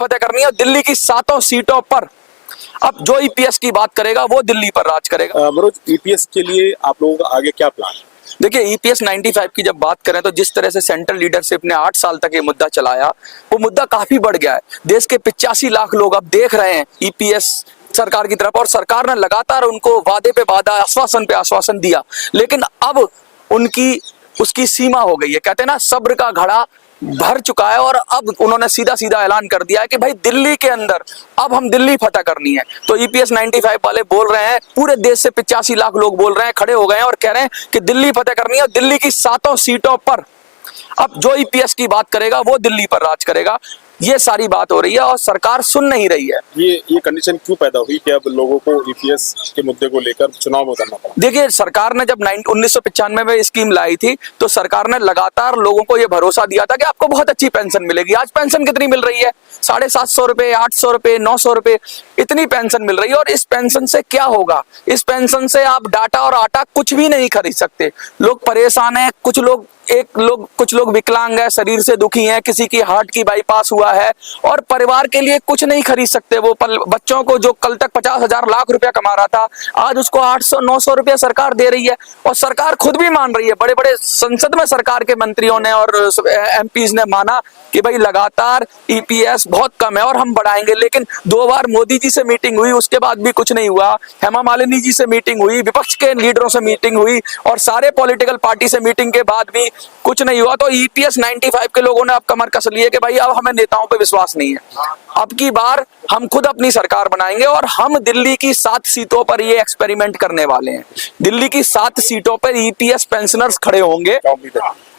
फतेह करनी है, दिल्ली की 7 सीटों पर अब जो ईपीएस की बात करेगा वो दिल्ली पर राज करेगा। मनोज, ईपीएस के लिए आप लोगों का आगे क्या प्लान है? देखिए, ईपीएस 95 की जब बात करें तो जिस तरह से सेंट्रल लीडरशिप ने 8 साल तक ये मुद्दा चलाया, वो मुद्दा काफी बढ़ गया है। देश के 85 लाख लोग अब देख रहे हैं ईपीएस सरकार की तरफ, और सरकार ने लगातार उनको वादे पे वादा, आश्वासन पे आश्वासन दिया, लेकिन अब उसकी सीमा हो गई है। कहते हैं ना, सब्र का घड़ा भर चुका है, और अब उन्होंने सीधा सीधा ऐलान कर दिया है कि भाई दिल्ली के अंदर अब हम दिल्ली फतह करनी है। तो ईपीएस 95 वाले बोल रहे हैं, पूरे देश से 85 लाख लोग बोल रहे हैं, खड़े हो गए हैं और कह रहे हैं कि दिल्ली फतह करनी है, और दिल्ली की 7 सीटों पर अब जो ईपीएस की बात करेगा वो दिल्ली पर राज करेगा। ये सारी बात हो रही है और सरकार सुन नहीं रही है। ये कंडीशन क्यों पैदा हुई कि अब लोगों को ईपीएस के मुद्दे को लेकर चुनाव में उतरना पड़ा? देखिए, सरकार ने जब 1995 में स्कीम लाई थी तो सरकार ने लगातार लोगों को यह भरोसा दिया था कि आपको बहुत अच्छी पेंशन मिलेगी। आज पेंशन कितनी मिल रही है? 750 रुपए, 800 रुपए, 900 रुपए, इतनी पेंशन मिल रही है। और इस पेंशन से क्या होगा? इस पेंशन से आप डाटा और आटा कुछ भी नहीं खरीद सकते। लोग परेशान हैं, कुछ लोग विकलांग है, शरीर से दुखी हैं, किसी की हार्ट की बाईपास हुआ है और परिवार के लिए कुछ नहीं खरीद सकते। वो बच्चों को जो कल तक 50,000 लाख रुपया कमा रहा था, आज उसको 800-900 रुपया सरकार दे रही है। और सरकार खुद भी मान रही है, बड़े बड़े संसद में सरकार के मंत्रियों ने और एमपीज ने माना कि भाई लगातार ईपीएस बहुत कम है और हम बढ़ाएंगे। लेकिन 2 बार मोदी जी से मीटिंग हुई, उसके बाद भी कुछ नहीं हुआ। हेमा मालिनी जी से मीटिंग हुई, विपक्ष के लीडरों से मीटिंग हुई और सारे पॉलिटिकल पार्टी से मीटिंग के बाद भी कुछ नहीं हुआ। तो ईपीएस 95 के लोगों ने अब कमर कस ली है कि भाई अब हमें नेताओं पे विश्वास नहीं है। अब की बार हम खुद अपनी सरकार बनाएंगे और हम दिल्ली की 7 सीटों पर ये एक्सपेरिमेंट करने वाले हैं। दिल्ली की 7 सीटों पर ईपीएस पेंशनर्स खड़े होंगे।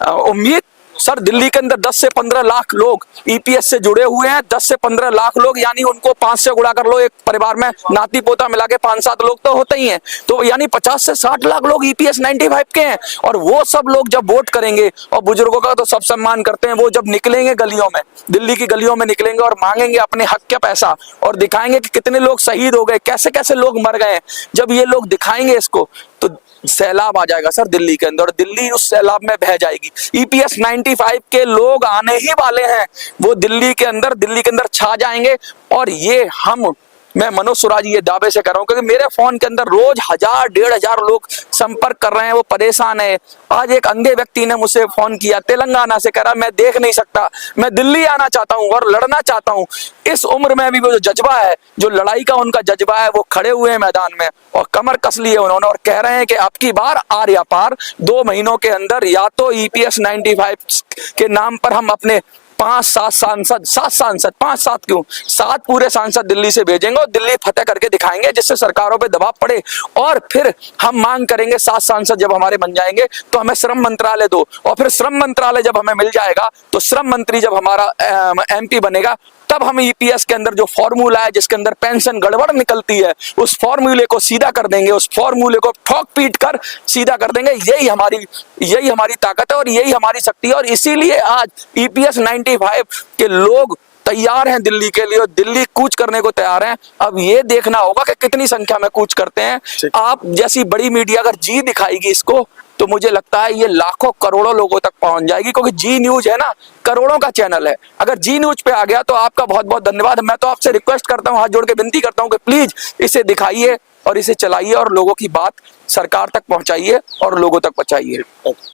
उम्मीद सर, दिल्ली के अंदर 10 से 15 लाख लोग ईपीएस से जुड़े हुए हैं। 10 से 15 लाख लोग, यानी उनको 5 से गुणा कर लो, एक परिवार में नाती पोता मिला के 5-7 लोग तो होते ही हैं। तो यानी 50 से 60 लाख लोग ईपीएस 95 के हैं। और वो सब लोग जब वोट करेंगे, और बुजुर्गों का तो सब सम्मान करते हैं, वो जब निकलेंगे गलियों में, दिल्ली की गलियों में निकलेंगे और मांगेंगे अपने हक का पैसा और दिखाएंगे कि कितने लोग शहीद हो गए, कैसे कैसे लोग मर गए। जब ये लोग दिखाएंगे इसको तो सैलाब आ जाएगा सर दिल्ली के अंदर, और दिल्ली उस सैलाब में बह जाएगी। ईपीएस 95 के लोग आने ही वाले हैं, वो दिल्ली के अंदर छा जाएंगे। और ये मैं मनोज सुराजी ये दावे से कर रहा हूं, क्योंकि मेरे फोन के अंदर रोज 1000-1500 लोग संपर्क कर रहे हैं, वो परेशान है। आज एक अंधे व्यक्ति ने मुझसे फोन किया तेलंगाना से, कह रहा मैं देख नहीं सकता, मैं दिल्ली आना चाहता हूं और लड़ना चाहता हूं। इस उम्र में भी वो जो जज्बा है, जो लड़ाई का उनका जज्बा है, वो खड़े हुए हैं मैदान में और कमर कस ली है उन्होंने और कह रहे हैं कि अब की बार आर या पार 2 महीनों के अंदर या तो ईपीएस 95 के नाम पर हम अपने 5-7 सांसद, 7 सांसद, 5-7 क्यों, 7 पूरे सांसद दिल्ली से भेजेंगे और दिल्ली फतेह करके दिखाएंगे, जिससे सरकारों पे दबाव पड़े। और फिर हम मांग करेंगे 7 सांसद जब हमारे बन जाएंगे तो हमें श्रम मंत्रालय दो, और फिर श्रम मंत्रालय जब हमें मिल जाएगा तो श्रम मंत्री जब हमारा एमपी बनेगा, तब हम ईपीएस के अंदर जो फॉर्मूला है जिसके अंदर पेंशन गड़बड़ निकलती है, उस फॉर्मूले को सीधा कर देंगे, उस फॉर्मूले को ठोक पीट कर सीधा कर देंगे। यही हमारी ताकत है और यही हमारी शक्ति है। और इसीलिए आज ईपीएस 95 के लोग तैयार हैं दिल्ली के लिए, और दिल्ली कूच करने को तैयार हैं। अब ये देखना होगा कि कितनी संख्या में कूच करते हैं। आप जैसी बड़ी मीडिया अगर जी दिखाएगी इसको, तो मुझे लगता है ये लाखों करोड़ों लोगों तक पहुंच जाएगी, क्योंकि जी न्यूज है ना, करोड़ों का चैनल है। अगर जी न्यूज पे आ गया तो आपका बहुत बहुत धन्यवाद। मैं तो आपसे रिक्वेस्ट करता हूं, हाथ जोड़ के विनती करता हूं कि प्लीज इसे दिखाइए और इसे चलाइए और लोगों की बात सरकार तक पहुंचाइए और लोगों तक पहुंचाइए।